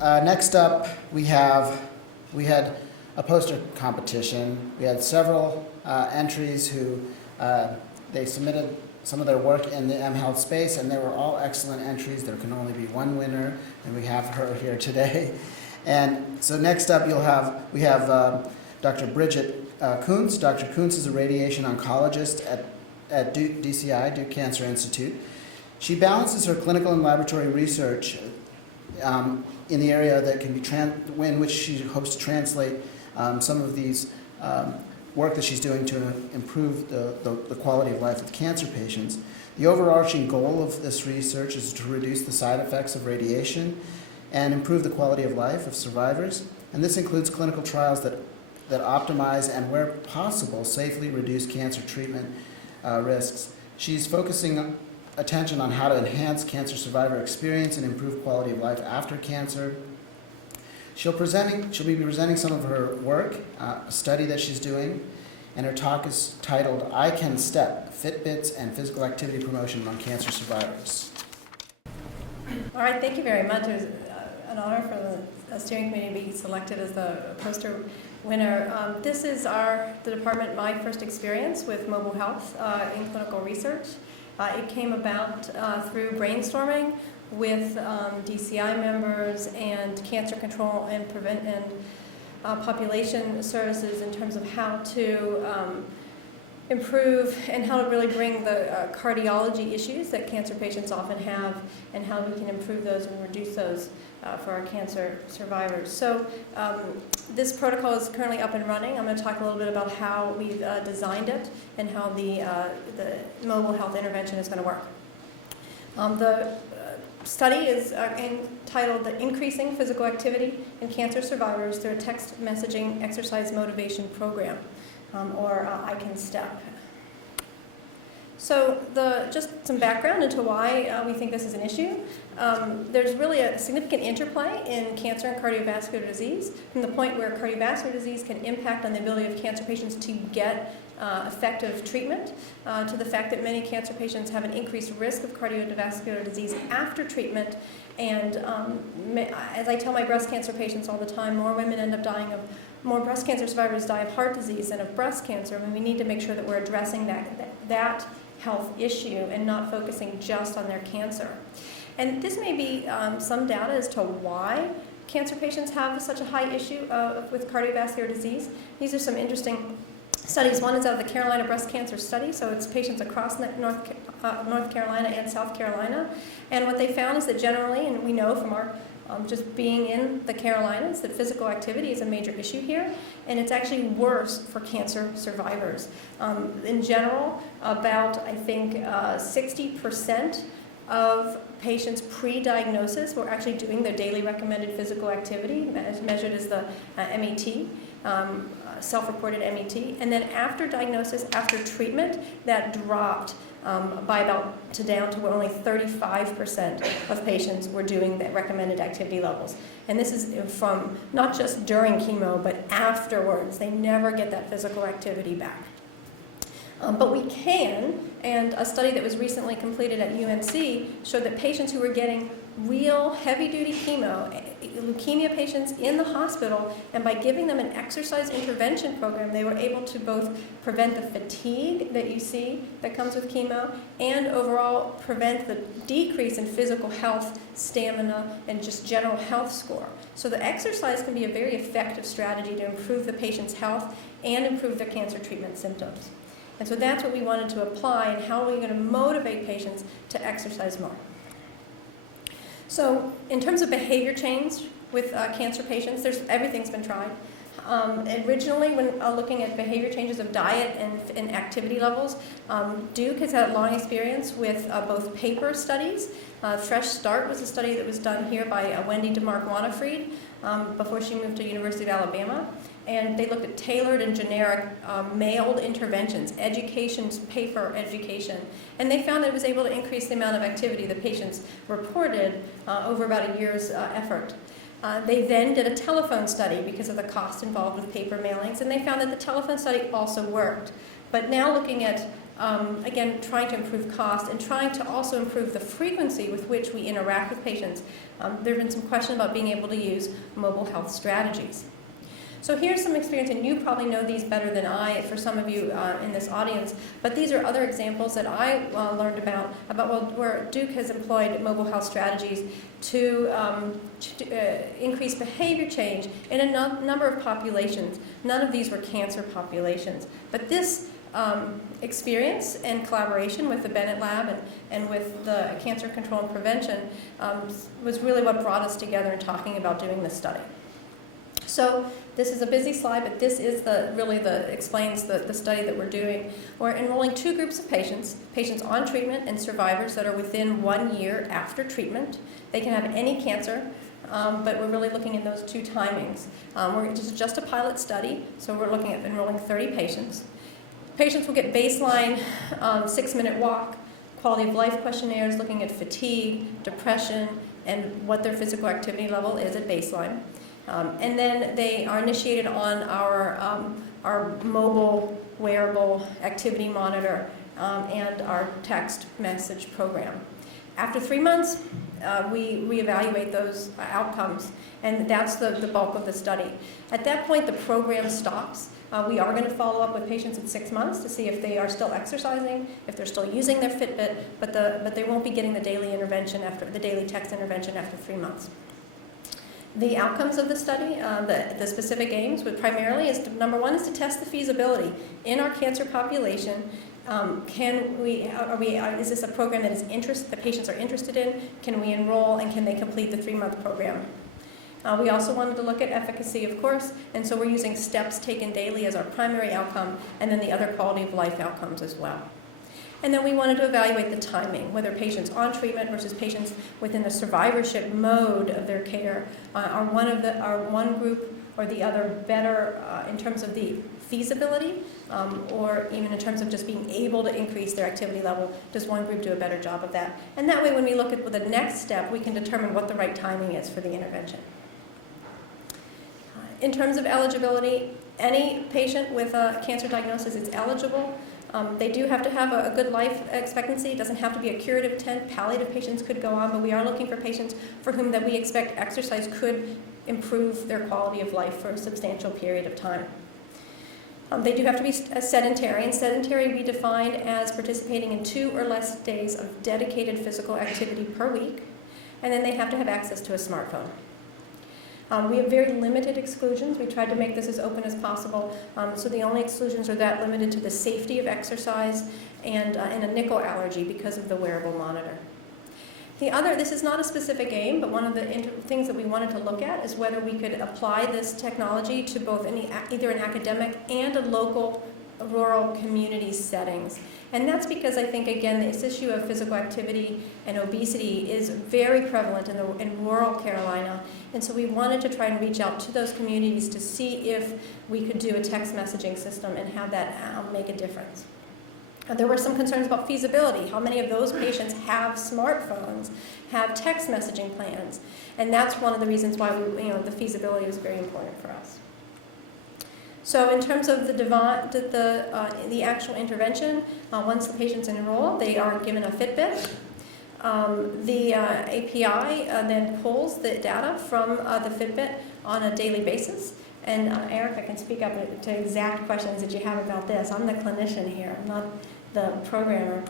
next up, we had a poster competition. We had several entries who they submitted some of their work in the mHealth space, and they were all excellent entries. There can only be one winner, and we have her here today. And so next up, we have Dr. Bridget Koontz. Dr. Koontz is a radiation oncologist at DCI, Duke Cancer Institute. She balances her clinical and laboratory research in the area that can be in which she hopes to translate some of these work that she's doing to improve the quality of life of cancer patients. The overarching goal of this research is to reduce the side effects of radiation and improve the quality of life of survivors. And this includes clinical trials that optimize and, where possible, safely reduce cancer treatment risks. She's focusing attention on how to enhance cancer survivor experience and improve quality of life after cancer. She'll be presenting some of her work, a study that she's doing, and her talk is titled ICanSTEP, Fitbits and Physical Activity Promotion Among Cancer Survivors. All right, thank you very much. It was an honor for the steering committee to be selected as the poster winner. This is the department, my first experience with mobile health in clinical research. It came about through brainstorming with DCI members and cancer control and population services in terms of how to improve and how to really bring the cardiology issues that cancer patients often have and how we can improve those and reduce those for our cancer survivors. So this protocol is currently up and running. I'm going to talk a little bit about how we've designed it and how the mobile health intervention is going to work. The study is entitled The Increasing Physical Activity in Cancer Survivors Through a Text Messaging Exercise Motivation Program, or ICanSTEP. So just some background into why we think this is an issue. There's really a significant interplay in cancer and cardiovascular disease, from the point where cardiovascular disease can impact on the ability of cancer patients to get effective treatment, to the fact that many cancer patients have an increased risk of cardiovascular disease after treatment. And as I tell my breast cancer patients all the time, more more breast cancer survivors die of heart disease than of breast cancer. I mean, we need to make sure that we're addressing that health issue and not focusing just on their cancer. And this may be some data as to why cancer patients have such a high issue with cardiovascular disease. These are some interesting studies. One is out of the Carolina Breast Cancer Study, so it's patients across North Carolina and South Carolina. And what they found is that generally, and we know from our just being in the Carolinas, that physical activity is a major issue here, and it's actually worse for cancer survivors. In general, about, I think, 60% of patients pre-diagnosis were actually doing their daily recommended physical activity, measured as the MET, self-reported MET. And then after diagnosis, after treatment, that dropped down to where only 35% of patients were doing the recommended activity levels. And this is from not just during chemo, but afterwards. They never get that physical activity back. But we can, and a study that was recently completed at UNC showed that patients who were getting real heavy-duty chemo, leukemia patients in the hospital, and by giving them an exercise intervention program, they were able to both prevent the fatigue that you see that comes with chemo and overall prevent the decrease in physical health, stamina, and just general health score. So the exercise can be a very effective strategy to improve the patient's health and improve their cancer treatment symptoms. And so that's what we wanted to apply, and how are we going to motivate patients to exercise more. So in terms of behavior change with cancer patients, everything's been tried. Originally, when looking at behavior changes of diet and activity levels, Duke has had long experience with both paper studies. Fresh Start was a study that was done here by Wendy DeMark-Wanafried before she moved to University of Alabama. And they looked at tailored and generic mailed interventions, paper education. And they found that it was able to increase the amount of activity the patients reported over about a year's effort. They then did a telephone study because of the cost involved with paper mailings, and they found that the telephone study also worked. But now looking at Again, trying to improve cost and trying to also improve the frequency with which we interact with patients. There have been some questions about being able to use mobile health strategies. So here's some experience, and you probably know these better than I, for some of you in this audience, but these are other examples that I learned about where Duke has employed mobile health strategies to increase behavior change in a number of populations. None of these were cancer populations, but this experience and collaboration with the Bennett Lab and with the Cancer Control and Prevention was really what brought us together in talking about doing this study. So this is a busy slide, but this is explains the study that we're doing. We're enrolling two groups of patients on treatment and survivors that are within 1 year after treatment. They can have any cancer, but we're really looking at those two timings. This is just a pilot study, so we're looking at enrolling 30 patients. Patients will get baseline 6-minute walk, quality of life questionnaires looking at fatigue, depression, and what their physical activity level is at baseline. And then they are initiated on our mobile wearable activity monitor and our text message program. After 3 months, we reevaluate those outcomes, and that's the bulk of the study. At that point, the program stops. We are going to follow up with patients at 6 months to see if they are still exercising, if they're still using their Fitbit, but they won't be getting the daily intervention the daily text intervention after 3 months. The outcomes of the study, the specific aims, but primarily number one is to test the feasibility in our cancer population. Is this a program that patients are interested in? Can we enroll, and can they complete the 3-month program? We also wanted to look at efficacy, of course, and so we're using steps taken daily as our primary outcome, and then the other quality of life outcomes as well. And then we wanted to evaluate the timing, whether patients on treatment versus patients within the survivorship mode of their care are one group or the other better in terms of the feasibility, or even in terms of just being able to increase their activity level. Does one group do a better job of that? And that way, when we look at the next step, we can determine what the right timing is for the intervention. In terms of eligibility, any patient with a cancer diagnosis is eligible. They do have to have a good life expectancy. It doesn't have to be a curative intent. Palliative patients could go on, but we are looking for patients for whom that we expect exercise could improve their quality of life for a substantial period of time. They do have to be sedentary, and sedentary we define as participating in 2 or less days of dedicated physical activity per week, and then they have to have access to a smartphone. We have very limited exclusions. We tried to make this as open as possible, so the only exclusions are that limited to the safety of exercise and a nickel allergy because of the wearable monitor. This is not a specific aim, but one of the things that we wanted to look at is whether we could apply this technology to both either an academic and a local rural community settings. And that's because I think, again, this issue of physical activity and obesity is very prevalent in rural Carolina. And so we wanted to try and reach out to those communities to see if we could do a text messaging system and have that make a difference. There were some concerns about feasibility. How many of those patients have smartphones, have text messaging plans? And that's one of the reasons why the feasibility was very important for us. So in terms of the actual intervention, once the patients enroll, they are given a Fitbit. The API then pulls the data from the Fitbit on a daily basis. And Eric, I can speak up to exact questions that you have about this. I'm the clinician here, I'm not the programmer.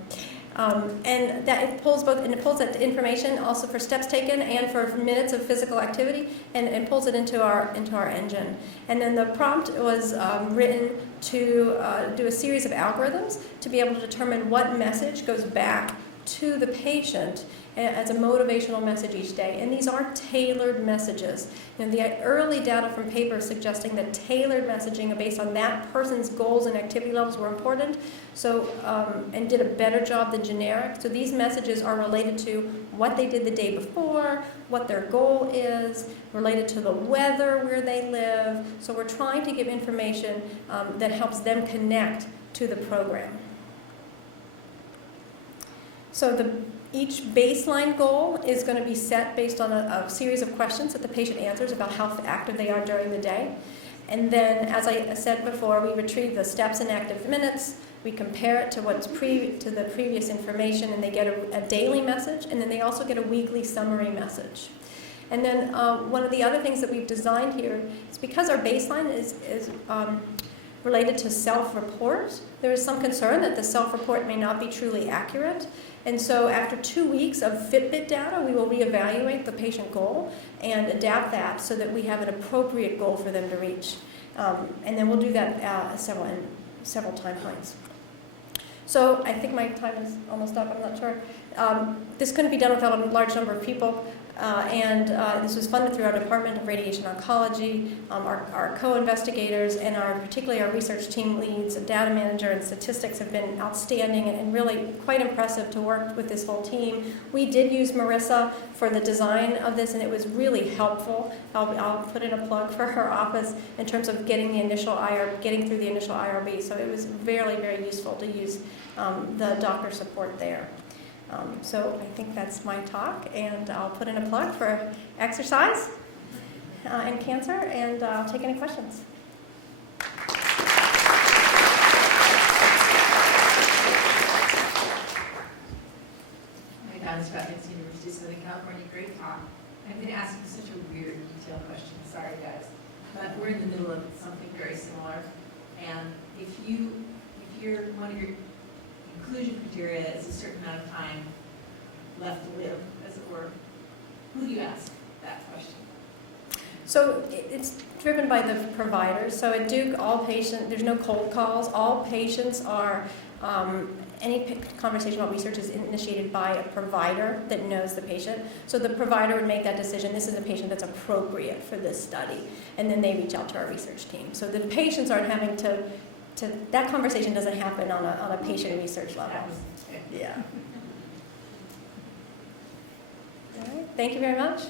And that it pulls that information also for steps taken and for minutes of physical activity, and pulls it into our engine. And then the prompt was written to do a series of algorithms to be able to determine what message goes back to the patient as a motivational message each day. And these are tailored messages. The early data from papers suggesting that tailored messaging based on that person's goals and activity levels were important, and did a better job than generic. So these messages are related to what they did the day before, what their goal is, related to the weather where they live. So we're trying to give information that helps them connect to the program. So each baseline goal is going to be set based on a series of questions that the patient answers about how active they are during the day. And then, as I said before, we retrieve the steps and active minutes, We compare it to to the previous information, and they get a daily message, and then they also get a weekly summary message. And then one of the other things that we've designed here is because our baseline is related to self-report, there is some concern that the self-report may not be truly accurate. And so after 2 weeks of Fitbit data, we will reevaluate the patient goal and adapt that so that we have an appropriate goal for them to reach. And then we'll do that several time points. So I think my time is almost up, I'm not sure. This couldn't be done without a large number of people. This was funded through our Department of Radiation Oncology, our co-investigators, and particularly our research team leads, a data manager, and statistics have been outstanding and really quite impressive to work with this whole team. We did use Marissa for the design of this, and it was really helpful. I'll put in a plug for her office in terms of getting through the initial IRB. So it was very, very useful to use the doctor support there. So I think that's my talk, and I'll put in a plug for exercise and cancer, and I'll take any questions. Hi, Donna Scott, University of Southern California. Great talk. I'm going to ask you such a weird, detailed question. Sorry, guys, but we're in the middle of something very similar. And if one of your inclusion criteria is a certain amount of time left to live, as it were, who do you ask that question? So it's driven by the providers. So at Duke, there's no cold calls. All patients are, any conversation about research is initiated by a provider that knows the patient. So the provider would make that decision, this is a patient that's appropriate for this study. And then they reach out to our research team. So the patients aren't having to that conversation doesn't happen on a patient research level. Yeah. All right. Thank you very much.